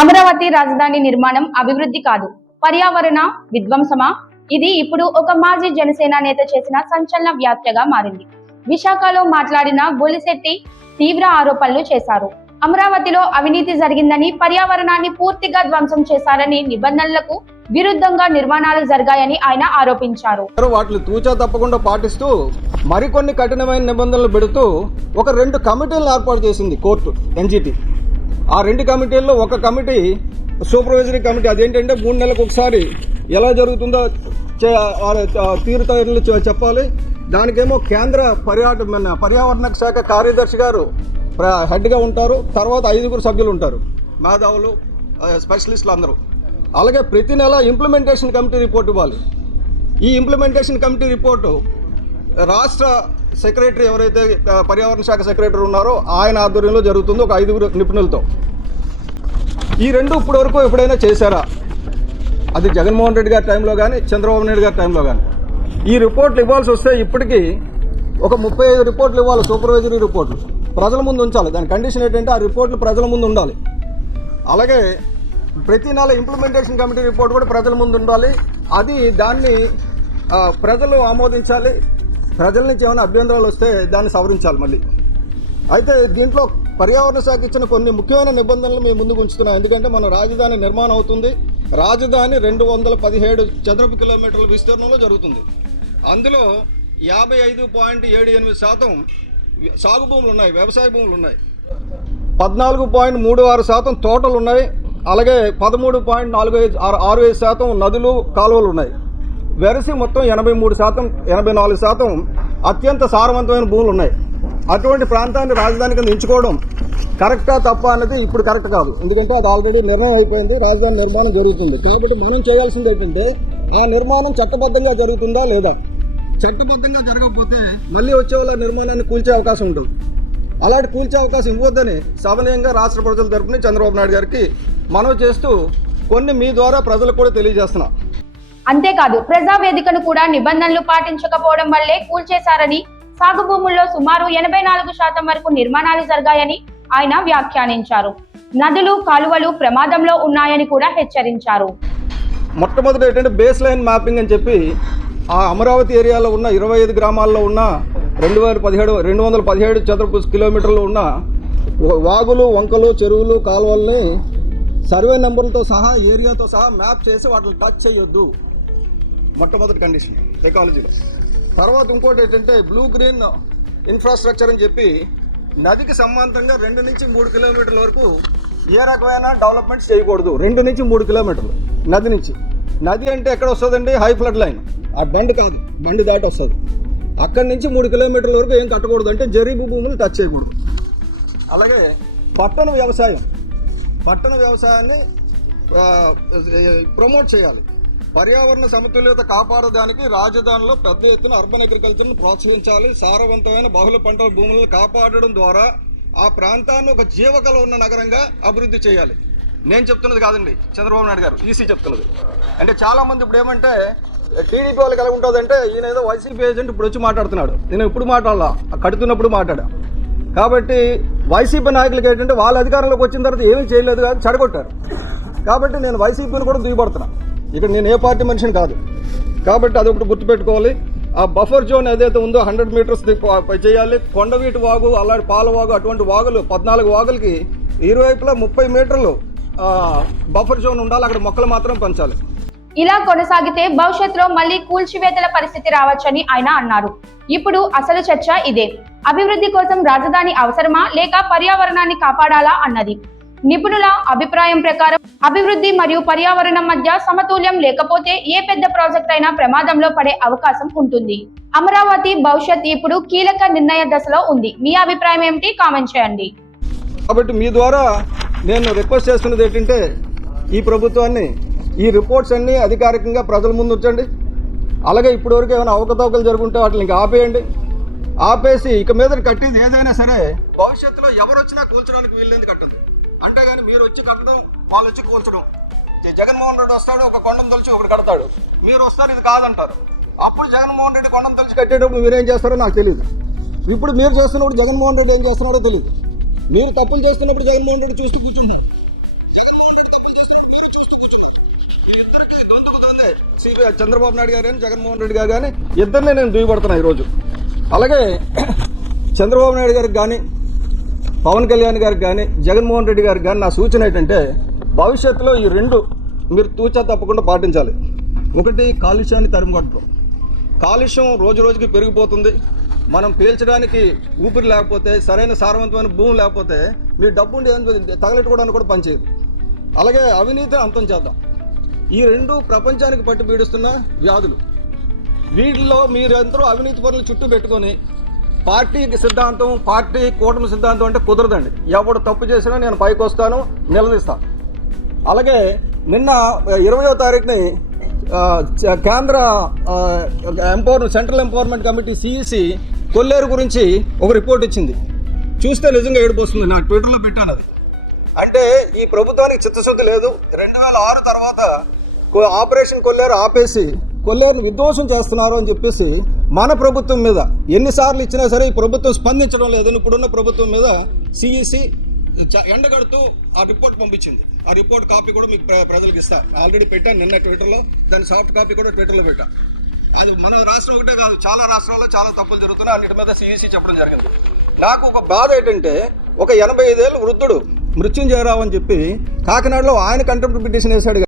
అమరావతి రాజధాని నిర్మాణం అభివృద్ధి కాదు, పర్యావరణ విధ్వంసమా? ఇది ఇప్పుడు ఒక మాజీ జనసేన నేత చేసిన సంచలన వ్యాఖ్యగా మారింది. విశాఖలో మాట్లాడిన బొలిశెట్టి తీవ్ర ఆరోపణలు చేశారు. అమరావతిలో అవినీతి జరిగిందని, పర్యావరణాన్ని పూర్తిగా ధ్వంసం చేశారని, నిబంధనలకు విరుద్ధంగా నిర్మాణాలు జరిగాయని ఆయన ఆరోపించారు. వాటిని తూచా తప్పకుండా పాటిస్తూ మరికొన్ని కఠినమైన నిబంధనలు పెడుతూ ఒక 2 కమిటీలను ఏర్పాటు చేసింది కోర్టు ఎన్జిటి. ఆ 2 కమిటీల్లో ఒక కమిటీ సూపర్వైజరీ కమిటీ, అదేంటంటే 3 నెలలకు ఒకసారి ఎలా జరుగుతుందో తీరుతెన్నులు చెప్పాలి. దానికేమో కేంద్ర పర్యావరణ శాఖ కార్యదర్శి గారు హెడ్గా ఉంటారు. తర్వాత 5 సభ్యులు ఉంటారు, మేధావులు, స్పెషలిస్టులు అందరూ. అలాగే ప్రతి నెల ఇంప్లిమెంటేషన్ కమిటీ రిపోర్ట్ ఇవ్వాలి. ఈ ఇంప్లిమెంటేషన్ కమిటీ రిపోర్టు రాష్ట్ర సెక్రటరీ, ఎవరైతే పర్యావరణ శాఖ సెక్రటరీ ఉన్నారో ఆయన ఆధ్వర్యంలో జరుగుతుంది, ఒక 5 నిపుణులతో. ఈ 2 ఇప్పటి వరకు ఎప్పుడైనా చేశారా? అది జగన్మోహన్ రెడ్డి గారి టైంలో కానీ, చంద్రబాబు నాయుడు గారి టైంలో కానీ. ఈ రిపోర్ట్లు ఇవ్వాల్సి వస్తే ఇప్పటికీ ఒక 35 రిపోర్ట్లు ఇవ్వాలి. సూపర్వైజరీ రిపోర్ట్లు ప్రజల ముందు ఉంచాలి. దాని కండిషన్ ఏంటంటే ఆ రిపోర్ట్లు ప్రజల ముందు ఉండాలి. అలాగే ప్రతి నెల ఇంప్లిమెంటేషన్ కమిటీ రిపోర్ట్ కూడా ప్రజల ముందు ఉండాలి. దాన్ని ప్రజలు ఆమోదించాలి. ప్రజల నుంచి ఏమైనా అభ్యంతరాలు వస్తే దాన్ని సవరించాలి మళ్ళీ. అయితే దీంట్లో పర్యావరణ శాఖ ఇచ్చిన కొన్ని ముఖ్యమైన నిబంధనలు మేము ముందుకు ఉంచుతున్నాం. ఎందుకంటే మన రాజధాని నిర్మాణం అవుతుంది. రాజధాని 217 చదరపు కిలోమీటర్ల విస్తీర్ణంలో జరుగుతుంది. అందులో 55.78% సాగు భూములు ఉన్నాయి, వ్యవసాయ భూములు ఉన్నాయి. 14.36% తోటలు ఉన్నాయి. అలాగే 13.65% నదులు, కాలువలు ఉన్నాయి. వెరసి మొత్తం 83%, 84% అత్యంత సారవంతమైన భూములు ఉన్నాయి. అటువంటి ప్రాంతాన్ని రాజధాని కింద ఎంచుకోవడం కరెక్టా తప్ప అన్నది ఇప్పుడు కరెక్ట్ కాదు. ఎందుకంటే అది ఆల్రెడీ నిర్ణయం అయిపోయింది, రాజధాని నిర్మాణం జరుగుతుంది. కాబట్టి మనం చేయాల్సింది ఏంటంటే ఆ నిర్మాణం చట్టబద్ధంగా జరుగుతుందా లేదా. చట్టబద్ధంగా జరగకపోతే మళ్ళీ వచ్చే వాళ్ళ నిర్మాణాన్ని కూల్చే అవకాశం ఉంటుంది. అలాంటి కూల్చే అవకాశం ఇవ్వద్దని సవనీయంగా రాష్ట్ర ప్రజల తరపున చంద్రబాబు నాయుడు గారికి మనవి చేస్తూ కొన్ని మీ ద్వారా ప్రజలకు కూడా తెలియజేస్తున్నా. అంతేకాదు, ప్రజావేదికను కూడా నిబంధనలు పాటించకపోవడం వల్లే కూల్చేశారని, సాగు భూముల్లో సుమారు 84% వరకు నిర్మాణాలు జరిగాయని ఆయన వ్యాఖ్యానించారు. నదులు, కాలువలు ప్రమాదంలో ఉన్నాయని కూడా హెచ్చరించారు. మొట్టమొదటి ఏంటంటే బేస్ లైన్ మ్యాపింగ్ అని చెప్పి ఆ అమరావతి ఏరియాలో ఉన్న 25 గ్రామాల్లో ఉన్న 217 చదరపు కిలోమీటర్లు ఉన్న వాగులు, వంకలు, చెరువులు, కాలువల్ని సర్వే నెంబర్లతో సహా, ఏరియాతో సహా మ్యాప్ చేసి వాటిని టచ్ చేయొద్దు. మొట్టమొదటి కండిషన్ ఎకాలజీలో. తర్వాత ఇంకోటి ఏంటంటే బ్లూ గ్రీన్ ఇన్ఫ్రాస్ట్రక్చర్ అని చెప్పి నదికి సమాంతరంగా 2 నుంచి 3 కిలోమీటర్ల వరకు ఏ రకమైన డెవలప్మెంట్స్ చేయకూడదు. 2 నుంచి 3 కిలోమీటర్లు నది నుంచి. నది అంటే ఎక్కడ వస్తుందండి? High flood line. ఆ బండి కాదు, బండి దాటి వస్తుంది. అక్కడి నుంచి 3 కిలోమీటర్ల వరకు ఏం కట్టకూడదు, అంటే జరీబు భూములు టచ్ చేయకూడదు. అలాగే పట్టణ వ్యవసాయాన్ని ప్రమోట్ చేయాలి. పర్యావరణ సమతుల్యత కాపాడడానికి రాజధానిలో పెద్ద ఎత్తున అర్బన్ అగ్రికల్చర్ను ప్రోత్సహించాలి. సారవంతమైన బహుళ పంటల భూములను కాపాడడం ద్వారా ఆ ప్రాంతాన్ని ఒక జీవకళ ఉన్న నగరంగా అభివృద్ధి చేయాలి. నేను చెప్తున్నది కాదండి, చంద్రబాబు నాయుడు గారు, ఈసీ చెప్తున్నది. అంటే చాలామంది ఇప్పుడు ఏమంటే టీడీపీ వాళ్ళకి ఎలా ఉంటుందంటే, ఈయన ఏదో వైసీపీ ఏజెంట్ ఇప్పుడు వచ్చి మాట్లాడుతున్నాడు. నేను ఇప్పుడు మాట్లాడాలా, కడుతున్నప్పుడు మాట్లాడా. కాబట్టి వైసీపీ నాయకులకి ఏంటంటే వాళ్ళ అధికారంలోకి వచ్చిన తర్వాత ఏమీ చేయలేదు కానీ చెడగొట్టారు. కాబట్టి నేను వైసీపీని కూడా దిగబడుతున్నా. ఇక్కడ నేను ఏ పార్టీ మనిషిని కాదు. కాబట్టి అదొకటి గుర్తుపెట్టుకోవాలి. ఆ బఫర్ జోన్ ఏదైతే ఉందో 100 మీటర్స్ చేయాలి. కొండవీటి వాగు, అలాంటి పాలవాగు, అటువంటి వాగులు 14 వాగులకి ఇరువైపులా 30 మీటర్లు బఫర్ జోన్ ఉండాలి. అక్కడ మొక్కలు మాత్రం పెంచాలి. ఇలా కొనసాగితే భవిష్యత్తులో మళ్ళీ కూల్చివేతల పరిస్థితి రావచ్చని ఆయన అన్నారు. ఇప్పుడు అసలు చర్చ ఇదే. అభివృద్ధి కోసం రాజధాని అవసరమా లేక పర్యావరణాన్ని కాపాడాలా అన్నది. నిపుణుల అభిప్రాయం ప్రకారం అభివృద్ధి మరియు పర్యావరణం మధ్య సమతుల్యం లేకపోతే ఏ పెద్ద ప్రాజెక్ట్ అయినా ప్రమాదంలో పడే అవకాశం ఉంటుంది. అమరావతి భవిష్యత్ ఇప్పుడు కీలక నిర్ణయ దశలో ఉంది. మీ అభిప్రాయం ఏమిటి? కామెంట్ చేయండి. కాబట్టి మీ ద్వారా నేను రిక్వెస్ట్ చేస్తున్నది ఏంటంటే, ఈ ప్రభుత్వాన్ని ఈ రిపోర్ట్స్ అన్నీ అధికారికంగా ప్రజల ముందు ఉంచండి. అలాగే ఇప్పటివరకు ఏమైనా అవకతవకలు జరుగుంటే వాటిని ఇంకా ఆపేయండి. ఆపేసి ఇక మీద కట్టేది ఏదైనా సరే భవిష్యత్తులో ఎవరు వచ్చినా కూల్చడానికి వీళ్ళేంది కట్టదు. అంతేగాని మీరు వచ్చి కట్టడం, వాళ్ళు వచ్చి కూల్చడం. జగన్మోహన్ రెడ్డి వస్తాడు, ఒక కొండను తొలిచి ఒకటి కడతాడు. మీరు వస్తారు, ఇది కాదంటారు. అప్పుడు జగన్మోహన్ రెడ్డి కొండను తొలిచి కట్టేటప్పుడు మీరేం చేస్తారో నాకు తెలియదు. ఇప్పుడు మీరు చేస్తున్నప్పుడు జగన్మోహన్ రెడ్డి ఏం చేస్తున్నాడో తెలియదు. మీరు తప్పులు చేస్తున్నప్పుడు జగన్మోహన్ రెడ్డి చూస్తూ కూర్చుంటారు. జగన్మోహన్ రెడ్డి చంద్రబాబు నాయుడు గారు కానీ జగన్మోహన్ రెడ్డి గారు కానీ ఇద్దరినే నేను దుయ్యబడుతున్నా ఈరోజు. అలాగే చంద్రబాబు నాయుడు గారికి కానీ పవన్ కళ్యాణ్ గారికి కానీ జగన్మోహన్ రెడ్డి గారికి కానీ నా సూచన ఏంటంటే భవిష్యత్తులో ఈ రెండు మీరు తూచా తప్పకుండా పాటించాలి. ఒకటి, కాలుష్యాన్ని తరిమికొట్టడం. కాలుష్యం రోజు రోజుకి పెరిగిపోతుంది. మనం పీల్చడానికి ఊపిరి లేకపోతే, సరైన సారవంతమైన భూమి లేకపోతే మీ డబ్బు ఉండి తగలెట్టుకోవడానికి కూడా పనిచేయదు. అలాగే అవినీతిని అంతం చేద్దాం. ఈ రెండు ప్రపంచానికి పట్టి పీడిస్తున్న వ్యాధులు. వీటిల్లో మీరందరూ అవినీతి పనులు చుట్టూ పెట్టుకొని పార్టీ సిద్ధాంతం, పార్టీ కూటమి సిద్ధాంతం అంటే కుదరదండి. ఎవడు తప్పు చేసినా నేను పైకి వస్తాను, నిలదీస్తాను. అలాగే నిన్న 20వ తారీఖుని కేంద్ర సెంట్రల్ ఎంపవర్మెంట్ కమిటీ CEC కొల్లేరు గురించి ఒక రిపోర్ట్ ఇచ్చింది. చూస్తే నిజంగా ఏడుపు వస్తుంది. నా ట్విట్టర్లో పెట్టాను అది. అంటే ఈ ప్రభుత్వానికి చిత్తశుద్ధి లేదు. 2006 తర్వాత ఆపరేషన్ కొల్లేరు ఆపేసి కొల్లేరుని విధ్వంసం చేస్తున్నారు అని చెప్పేసి మన ప్రభుత్వం మీద ఎన్నిసార్లు ఇచ్చినా సరే ఈ ప్రభుత్వం స్పందించడం లేదని ఇప్పుడున్న ప్రభుత్వం మీద CEC ఎండగడుతూ ఆ రిపోర్ట్ పంపించింది. ఆ రిపోర్ట్ కాపీ కూడా మీకు ప్రజలకు ఇస్తా. ఆల్రెడీ పెట్టాను నిన్న ట్విట్టర్లో. దాని సాఫ్ట్ కాపీ కూడా ట్విట్టర్లో పెట్టాను. అది మన రాష్ట్రం ఒకటే కాదు, చాలా రాష్ట్రాల్లో చాలా తప్పులు జరుగుతున్నాయి. అన్నిటి మీద CEC చెప్పడం జరిగింది. నాకు ఒక బాధ ఏంటంటే ఒక 85 ఏళ్ళ వృద్ధుడు మృత్యుంజయరావు అని చెప్పి కాకినాడలో ఆయన కంటెంప్ట్ పిటిషన్ వేశాడు.